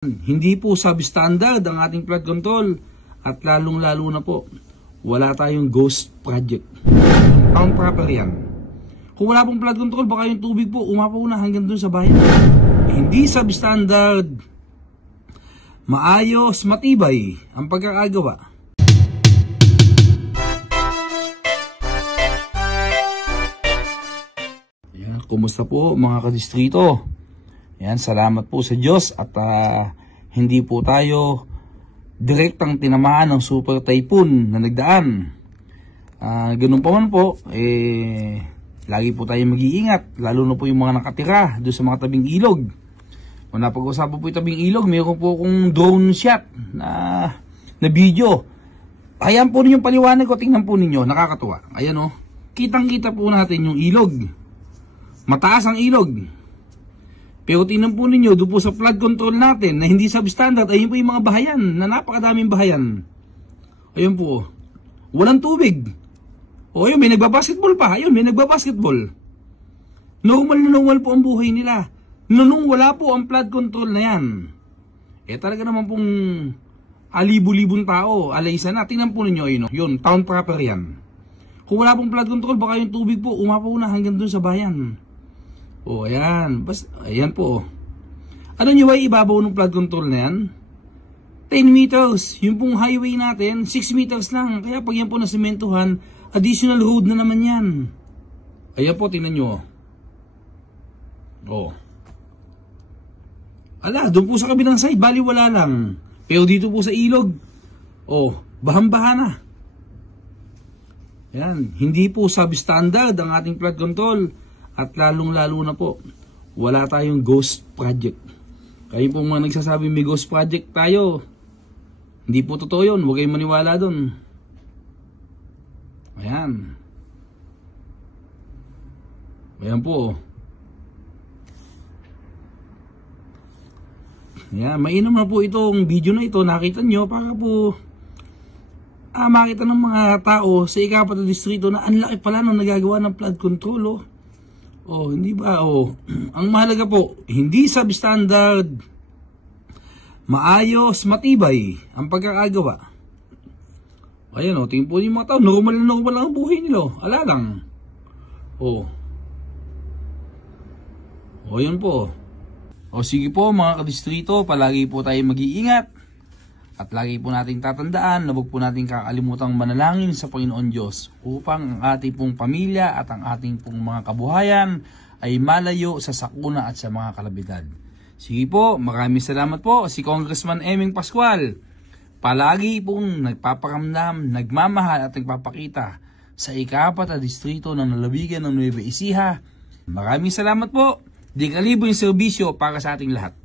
Hindi po substandard ang ating flood control at lalong-lalo na po, wala tayong ghost project. Town proper yan. Kung wala pong flood control, baka yung tubig po umapaw na hanggang dun sa bayan. Hindi substandard. Maayos, matibay ang pagkakagawa. Yan, kumusta po mga kadistrito? Yan, salamat po sa Diyos at hindi po tayo direktang tinamaan ng super typhoon na nagdaan. Ganun pa man po, lagi po tayo mag-iingat, lalo na po yung mga nakatira doon sa mga tabing ilog. Kung napag-usapan po yung tabing ilog, mayroon po akong drone shot na video. Ayan po rin yung paliwanag ko, tingnan po ninyo, nakakatuwa. Ayan o, kitang-kita po natin yung ilog. Mataas ang ilog. Pero tingnan po ninyo, doon po sa flood control natin na hindi substandard, ayun po yung mga bahayan, na napakadaming bahayan. Ayun po, walang tubig. O ayun, may nagbabasketball pa. Ayun, may nagbabasketball. Normal po ang buhay nila. Nung wala po ang flood control na yan, talaga naman pong alibu-libong tao, alaysa na. Tingnan po ninyo, yun, town proper yan. Kung wala pong flood control, baka yung tubig po umapaw na hanggang dun sa bayan. O, ayan. Ayan po. Ano nyo ba ibabaw ng flood control na yan? 10 meters. Yung pong highway natin, 6 meters lang. Kaya pag yan po nasimentuhan, additional road na naman yan. Ayan po, tingnan nyo. O. Ala, doon po sa kabilang side, bali wala lang. Pero dito po sa ilog, bahang-baha na. Ayan. Hindi po substandard ang ating flood control. At lalong-lalo na po, wala tayong ghost project. Kayo po mga nagsasabi may ghost project tayo. Hindi po totoo yun. Huwag kayong maniwala dun. Ayan. Ayan po. Ayan. Mainam na po itong video na ito. Nakita nyo para po makita ng mga tao sa ikapat na distrito na ang laki pala nung nagagawa ng flood control. Hindi ba? Ang mahalaga po, hindi substandard, maayos, matibay ang pagkakagawa. Ayan tingin po yung mga tao, normal lang ang buhay nila. Ala lang. Yan po. Sige po mga kadistrito, palagi po tayo mag-iingat. At lagi po nating tatandaan na huwag po nating kakalimutang manalangin sa Panginoon Diyos upang ang ating pong pamilya at ang ating pong mga kabuhayan ay malayo sa sakuna at sa mga kalabidad. Sige po, maraming salamat po. Si Congressman Eming Pascual, palagi pong nagpaparamdam, nagmamahal at nagpapakita sa ikapat na distrito ng lalawigan ng Nueva Ecija. Maraming salamat po. Di kalibo yung serbisyo para sa ating lahat.